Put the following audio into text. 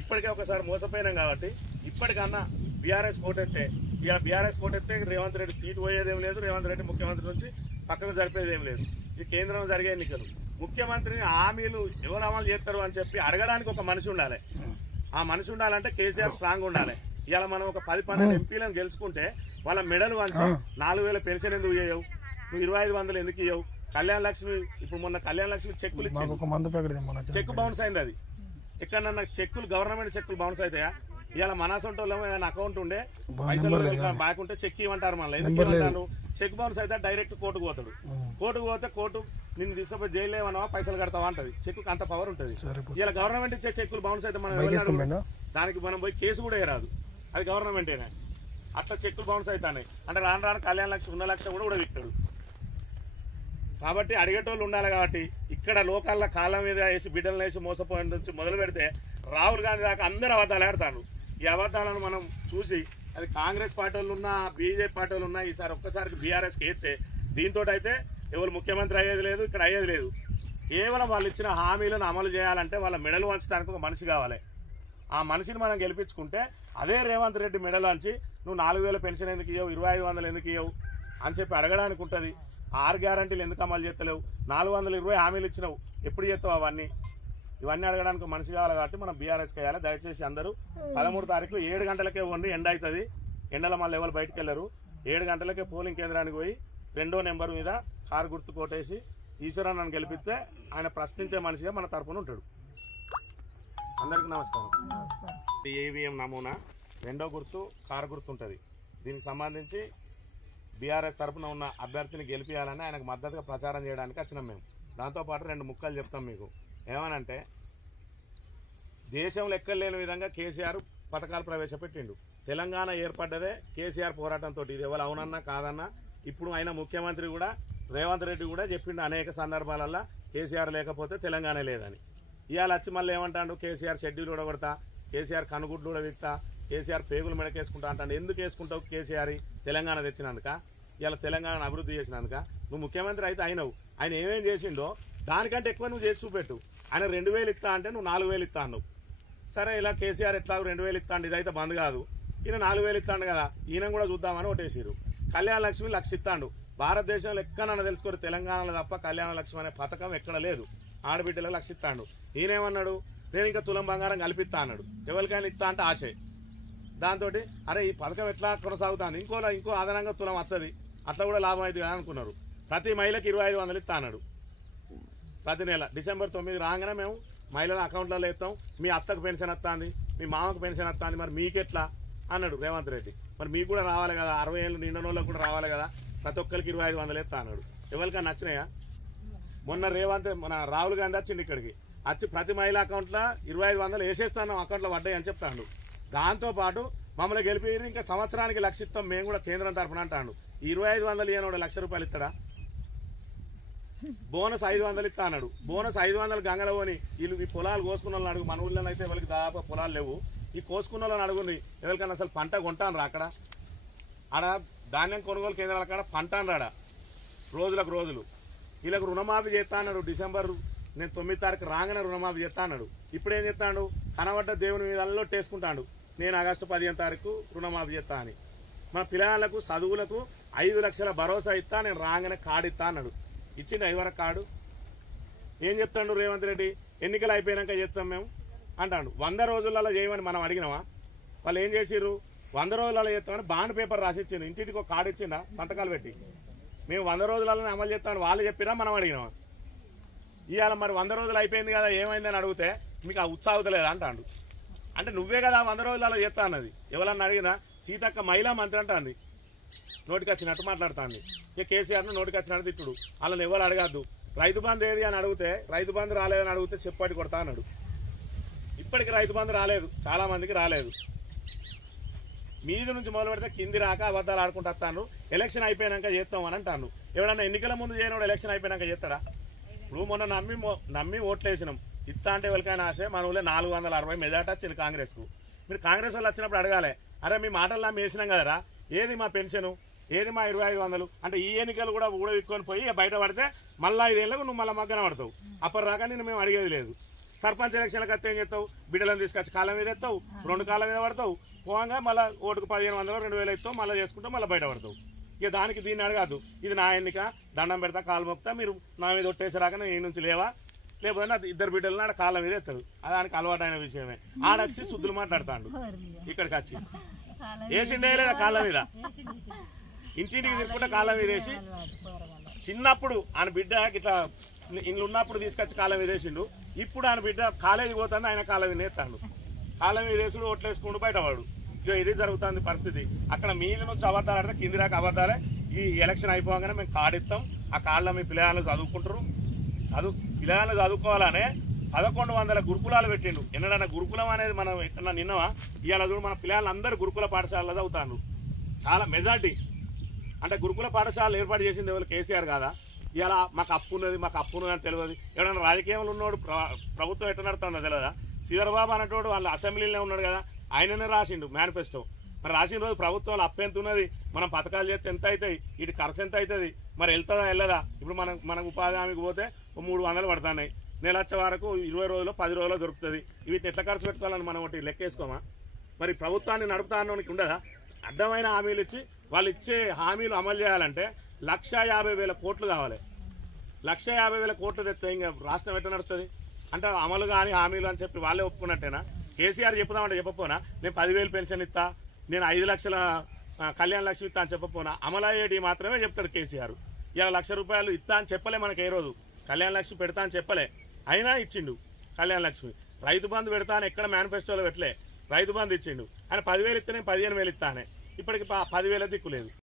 ఇప్పటికే ఒకసారి మోసపోయినాం కాబట్టి ఇప్పటికన్నా బీఆర్ఎస్ కోటెత్తే ఇలా బీఆర్ఎస్ కోటెత్తే రేవంత్ రెడ్డి సీటు పోయేదేం లేదు, రేవంత్ రెడ్డి ముఖ్యమంత్రి నుంచి పక్కకు జరిపేదేం లేదు. ఈ కేంద్రంలో జరిగే ఎన్నికలు ముఖ్యమంత్రిని హామీలు ఎవరు అమలు చేస్తారు అని చెప్పి అడగడానికి ఒక మనిషి ఉండాలి. ఆ మనిషి ఉండాలంటే కేసీఆర్ స్ట్రాంగ్ ఉండాలి. ఇలా మనం ఒక 10-12 ఎంపీలను గెలుచుకుంటే వాళ్ళ మెడలు వంచి 4000 పెన్షన్ ఎందుకు ఇవ్వవు, నువ్వు 2500 ఎందుకు ఇవ్వవు, కళ్యాణ లక్ష్మి ఇప్పుడు మొన్న కళ్యాణ లక్ష్మి చెక్కులు ఇచ్చి చెక్ బౌన్స్ అయింది. అది ఎక్కడన్నా చెక్కులు గవర్నమెంట్ చెక్కులు బౌన్స్ అవుతాయా? ఇవాళ మనసొంటి వాళ్ళం ఏదైనా అకౌంట్ ఉండే పైసలు బాగుంటే చెక్ ఇవ్వమంటారు. మళ్ళీ ఎందుకు ఇవ్వమంటారు? చెక్ బౌన్స్ అయితే డైరెక్ట్ కోర్టుకు పోతాడు. కోర్టుకు పోతే కోర్టు నిన్ను తీసుకుపోయి జైలు ఏమన్నావా పైసలు కడతావా అంటది. చెక్కు అంత పవర్ ఉంటుంది. ఇలా గవర్నమెంట్ ఇచ్చే చెక్కులు బౌన్స్ అయితే మనం దానికి మనం పోయి కేసు కూడా వేయరాదు, అది గవర్నమెంటేనా. అట్లా చెక్కులు బౌన్స్ అవుతాయి. అంటే రాను రాను కళ్యాణ లక్ష్యం ఉన్న లక్ష్యం కూడా విక్తాడు. కాబట్టి అడిగేటోళ్ళు ఉండాలి. కాబట్టి ఇక్కడ లోకల్లో కాళ్ళ మీద వేసి బిడ్డలను వేసి మోసపోయిన నుంచి మొదలు పెడితే రాహుల్ గాంధీ దాకా అందరూ అబద్ధాలు ఆడతాను. ఈ అబద్ధాలను మనం చూసి అది కాంగ్రెస్ పార్టీ వాళ్ళు ఉన్నా బీజేపీ పార్టీ వాళ్ళు ఉన్నా ఈసారి ఒక్కసారికి బీఆర్ఎస్కి వేస్తే దీంతో అయితే ఎవరు ముఖ్యమంత్రి అయ్యేది లేదు, ఇక్కడ అయ్యేది లేదు. కేవలం వాళ్ళు ఇచ్చిన హామీలను అమలు చేయాలంటే వాళ్ళ మెడలు వంచడానికి ఒక మనిషి కావాలి. ఆ మనిషిని మనం గెలిపించుకుంటే అదే రేవంత్ రెడ్డి మెడలు వంచి నువ్వు 4000 పెన్షన్ ఎందుకు ఇవ్వవు, 2500 ఎందుకు ఇవ్వవు అని చెప్పి అడగడానికి ఉంటుంది. 6 గ్యారంటీలు ఎందుకు అమలు చేస్తలేవు, 420 హామీలు ఇచ్చినావు ఎప్పుడు చేస్తావు అవన్నీ, ఇవన్నీ అడగడానికి మనిషి కావాలి. కాబట్టి మనం బీఆర్ఎస్కి వేయాలి. దయచేసి అందరూ 13 తారీఖు 7 గంటలకే పోండి. ఎండ అవుతుంది, ఎండల మళ్ళీ ఎవరు బయటకు వెళ్ళరు. 7 గంటలకే పోలింగ్ కేంద్రానికి పోయి 2వ నెంబర్ మీద కారు గుర్తు కోటేసి ఈశ్వరన్నను గెలిపిస్తే ఆయన ప్రశ్నించే మనిషిగా మన తరఫున ఉంటాడు. అందరికీ నమస్కారం. ఈవీఎం నమూనా 2వ గుర్తు కారు గుర్తు ఉంటుంది. దీనికి సంబంధించి బీఆర్ఎస్ తరఫున ఉన్న అభ్యర్థిని గెలిపించాలని ఆయనకు మద్దతుగా ప్రచారం చేయడానికి వచ్చినాం మేము. దాంతోపాటు 2 ముక్కలు చెప్తాం మీకు. ఏమనంటే దేశంలో ఎక్కడలేని విధంగా కేసీఆర్ పథకాలు ప్రవేశపెట్టిండు. తెలంగాణ ఏర్పడ్డదే కేసీఆర్ పోరాటంతో. ఇది ఎవరు అవునన్నా కాదన్నా ఇప్పుడు ఆయన ముఖ్యమంత్రి కూడా రేవంత్ రెడ్డి కూడా చెప్పిండు అనేక సందర్భాలలో కేసీఆర్ లేకపోతే తెలంగాణ లేదని. ఇవాళ వచ్చి మళ్ళీ ఏమంటాడు, కేసీఆర్ షెడ్యూల్ కూడా కొడతా, కేసీఆర్ కనుగుడ్లు కూడా విత్తా, కేసీఆర్ పేగులు మెడకేసుకుంటా అంటాడు. ఎందుకు వేసుకుంటావు? కేసీఆర్ తెలంగాణ తెచ్చినందుక, ఇవాళ తెలంగాణను అభివృద్ధి చేసినందుక. నువ్వు ముఖ్యమంత్రి అయితే అయినవు, ఆయన ఏమేం చేసిండో దానికంటే ఎక్కువ నువ్వు చేసి చూపెట్టు. ఆయన 2000 ఇస్తా అంటే నువ్వు 4000 ఇస్తా అన్నావు. సరే ఇలా కేసీఆర్ ఎట్లా 2000 ఇస్తాండు, ఇదైతే బంద్ కాదు, ఈయన 4000 ఇస్తాడు కదా, ఈయన కూడా చూద్దామని ఓటేసిరు. కళ్యాణ లక్ష్మి 1,00,000 ఇస్తాడు. భారతదేశంలో ఎక్కడన్నా తెలుసుకోరు, తెలంగాణలో తప్ప కళ్యాణ లక్ష్మి అనే పథకం ఎక్కడ లేదు. ఆడబిడ్డలకు 1,00,000 ఇస్తాడు. ఈయనేమన్నాడు, నేను ఇంకా తులం బంగారం కలిపిస్తా అన్నాడు. ఎవరికైనా ఇస్తా అంటే ఆశే. దాంతో అరే ఈ పథకం ఎట్లా కొనసాగుతుంది, ఇంకో అదనంగా తులం వస్తుంది, అట్లా కూడా లాభం అవుతుంది అనుకున్నారు. ప్రతి మహిళకి 2500 ఇస్తా అన్నాడు. ప్రతి నెల డిసెంబర్ 9 రాగానే మేము మహిళల అకౌంట్లలో ఇస్తాం. మీ అత్తకు పెన్షన్ వస్తుంది, మీ మామకు పెన్షన్ వస్తుంది, మరి మీకెట్లా అన్నాడు రేవంత్ రెడ్డి. మరి మీకు కూడా రావాలి కదా, 60 ఏళ్ళు నిండిన వాళ్ళకి కూడా రావాలి కదా, ప్రతి ఒక్కరికి 2500 ఇస్తా అన్నాడు. ఎవరికైనా నచ్చినాయా? మొన్న మన రాహుల్ గాంధీ వచ్చింది ఇక్కడికి, వచ్చి ప్రతి మహిళ అకౌంట్లో 2500 వేసేస్తాను అకౌంట్లో పడ్డాయి అని చెప్తాడు. దాంతోపాటు మమ్మల్ని గెలిపి ఇంకా సంవత్సరానికి 1,00,000 ఇస్తాం మేము కూడా కేంద్రం తరఫున అంటాడు. 2500 ఇవ్వనోడు ₹1,00,000 ఇస్తాడా? బోనస్ 500 ఇస్తా అన్నాడు. బోనస్ 500 గంగల పోని వీళ్ళు ఈ పొలాలు కోసుకున్న వాళ్ళని అడుగు. మన ఊళ్ళో అయితే ఎవరికి దాదాపు పొలాలు లేవు. ఈ కోసుకున్న వాళ్ళని అడుగుని ఎవరికైనా అసలు పంట కొంటాను రా. అక్కడ ఆడ ధాన్యం కొనుగోలు కేంద్రాల కాడ పంటాను రాడా రోజులకు రోజులు. వీళ్ళకు రుణమాఫీ చేస్తా అన్నాడు. డిసెంబర్ 9 తారీఖు రాగానే రుణమాఫీ చేస్తా అన్నాడు. ఇప్పుడు ఏం చేస్తాడు, కనబడ్డ దేవుని మీద అల్లొట్టేసుకుంటాడు, నేను ఆగస్టు 15 తారీఖు రుణమాఫీ చేస్తా అని. మన పిల్లలకు చదువులకు 5 లక్షల భరోసా ఇస్తా, నేను రాగానే కార్డు ఇస్తా అన్నాడు. ఇచ్చిండు 5 వరకు కార్డు. ఏం చెప్తాడు రేవంత్ రెడ్డి, ఎన్నికలు అయిపోయాక చేస్తాం మేము అంటాడు. 100 రోజులలో చేయమని మనం అడిగినామా? వాళ్ళు ఏం చేసిర్రు, 100 రోజులలో చేస్తామని బాండ్ పేపర్ రాసి ఇచ్చిండు. ఇంటింటికి ఒక కార్డు ఇచ్చిందా సంతకాలు పెట్టి, మేము 100 రోజులలో అమలు చేస్తామని వాళ్ళు చెప్పినా మనం అడిగినామా? ఇవాళ మరి 100 రోజులు అయిపోయింది కదా ఏమైందని అడిగితే మీకు ఆ ఉత్సాహతలేదా అంటాడు. అంటే నువ్వే కదా 100 రోజులలో చేస్తా అన్నది. ఎవరన్నా అడిగినా సీతక్క మహిళా మంత్రి అంటాంది, నోటికి వచ్చినట్టు మాట్లాడుతుంది. ఇక కేసీఆర్ను నోటికి వచ్చినట్టు తిట్టుడు. వాళ్ళని ఎవరు అడగద్దు. రైతు బంధు ఏది అని అడిగితే రైతు బంధు రాలేదని అడిగితే చెప్పటి కొడతా అన్నాడు. ఇప్పటికి రైతు బంధు రాలేదు, చాలా మందికి రాలేదు. మీది నుంచి మొదలు పెడితే కింది రాక అబద్ధాలు ఆడుకుంటూ వస్తాను. ఎలక్షన్ అయిపోయాక చేస్తాం అని అంటాను. ఎవడన్నా ఎన్నికల ముందు చేయనోడు ఎలక్షన్ అయిపోయాక చేస్తాడా? ఇప్పుడు మొన్న నమ్మి ఓట్లు వేసినాం. ఇస్తా అంటే ఎవరికైనా ఆశ. మన ఊళ్ళో 460 మెజార్టీ వచ్చింది కాంగ్రెస్కు. మీరు కాంగ్రెస్ వాళ్ళు వచ్చినప్పుడు అడగాలి, అరే మీ మాటలు నమ్మి వేసినాం కదరా, ఏది మా పెన్షను, ఏది మా 2500 అంటే ఈ ఎన్నికలు కూడా ఊడవిక్కొని పోయి బయట పడితే మళ్ళీ 5 ఏళ్ళకు నువ్వు మళ్ళీ మగ్గన పడతావు. అప్పటిదాకా నేను మేము అడిగేది లేదు. సర్పంచ్ ఎలక్షన్లకు వస్తే ఏం చేస్తావు, బిడ్డలను తీసుకొచ్చి కాళ్ళ మీద ఎత్తావు, 2 కాళ్ళ మీద పడతావు, పోగా మళ్ళీ ఓటుకు 1500 2000 ఇస్తావు, మళ్ళీ చేసుకుంటావు, మళ్ళీ బయట పడతావు. ఇక దానికి దీన్ని అడగద్దు, ఇది నా ఎన్నిక, దండం పెడతా, కాలు మొక్తా, మీరు నా మీద ఒట్టేసరాక నేను నుంచి లేవా, లేకపోతే నా 2 బిడ్డలను ఆడ కాళ్ళ మీద ఎత్తాడు. దానికి అలవాటైన విషయమే. ఆడొచ్చి శుద్ధులు మాట్లాడుతాడు, ఇక్కడికి వచ్చి వేసిండే లేదా కాళ్ళ మీద, ఇంటింటికి తిరుక్కుంటే కాళ్ళ మీద వేసి, చిన్నప్పుడు ఆయన బిడ్డ ఇట్లా ఇంట్లో ఉన్నప్పుడు తీసుకొచ్చి కాళ్ళ మీద వేసిండు. ఇప్పుడు ఆయన బిడ్డ కాలేజీ పోతాడు, ఆయన కాళ్ళ మీద వేస్తాడు, కాళ్ళ మీద వేసుడు ఓట్లు వేసుకుంటూ బయటవాడు. ఇక ఇది జరుగుతుంది పరిస్థితి. అక్కడ మీద నుంచి అబద్ధాలు ఆడితే కింది రాక అబద్ధాలే. ఈ ఎలక్షన్ అయిపోగానే మేము కాడిస్తాం, ఆ కాళ్ళ మీ పిల్లలు చదువుకుంటారు, పిల్లలు చదువుకోవాలనే 1100 గురుకులాలు పెట్టిండు. ఎన్నడన్నా గురుకులం అనేది మనం ఎక్కడన్నా నిన్నవా? ఇవాళ చూడు మన పిల్లలు అందరూ గురుకుల పాఠశాలలో చదువుతారు, చాలా మెజార్టీ. అంటే గురుకుల పాఠశాలలు ఏర్పాటు చేసింది ఎవరు? కేసీఆర్ కాదా? ఇలా మాకు అప్పు ఉన్నది అని తెలియదు. ఎవరైనా రాజకీయంలో ఉన్నోడు ప్రభుత్వం ఎట్లా నడుతుందో తెలియదా? శ్రీధరబాబు అనేటోడు వాళ్ళ అసెంబ్లీలో ఉన్నాడు కదా, ఆయననే రాసిండు మేనిఫెస్టో. మరి రాసిన రోజు ప్రభుత్వంలో అప్పు ఎంత ఉన్నది, మనం పథకాలు చేస్తే ఎంత అవుతాయి, ఇటు ఖర్చు ఎంత అవుతుంది, మరి వెళ్తుందా వెళ్ళదా? ఇప్పుడు మనం ఉపాధి హామీకి పోతే 300 పడుతున్నాయి, నెల వచ్చే వరకు 20 రోజులు 10 రోజుల్లో దొరుకుతుంది. వీటిని ఎట్లా ఖర్చు పెట్టుకోవాలని మనం ఒకటి లెక్కేసుకోమా? మరి ప్రభుత్వాన్ని నడుపుతానికి ఉండదా? అడ్డమైన హామీలు ఇచ్చి వాళ్ళు ఇచ్చే హామీలు అమలు చేయాలంటే 1,50,000 కోట్లు కావాలి. 1,50,000 కోట్లు తెస్తే ఇంకా రాష్ట్రం ఎట్లా నడుస్తుంది? అంటే అమలు కానీ హామీలు అని చెప్పి వాళ్ళే ఒప్పుకున్నట్టేనా? కేసీఆర్ చెప్పుదామంటే చెప్పపోనా, నేను 10,000 పెన్షన్ ఇస్తా, నేను 5 లక్షల కళ్యాణ లక్ష్మి ఇస్తా అని చెప్పపోనా? అమలు అయ్యేటి మాత్రమే చెప్తాడు కేసీఆర్. ఇలా ₹1,00,000 ఇస్తా అని చెప్పలే మనకి, ఏ రోజు కళ్యాణ లక్ష్మి పెడతా అని చెప్పలే, అయినా ఇచ్చిండు కళ్యాణ లక్ష్మి. రైతు బంధు పెడతా అని ఎక్కడ మేనిఫెస్టోలో పెట్టలే, రైతు బంధు ఇచ్చిండు. ఆయన 10,000 ఇస్తే నేను 15,000 ఇస్తా అని, ఇప్పటికి 10,000 దిక్కు లేదు.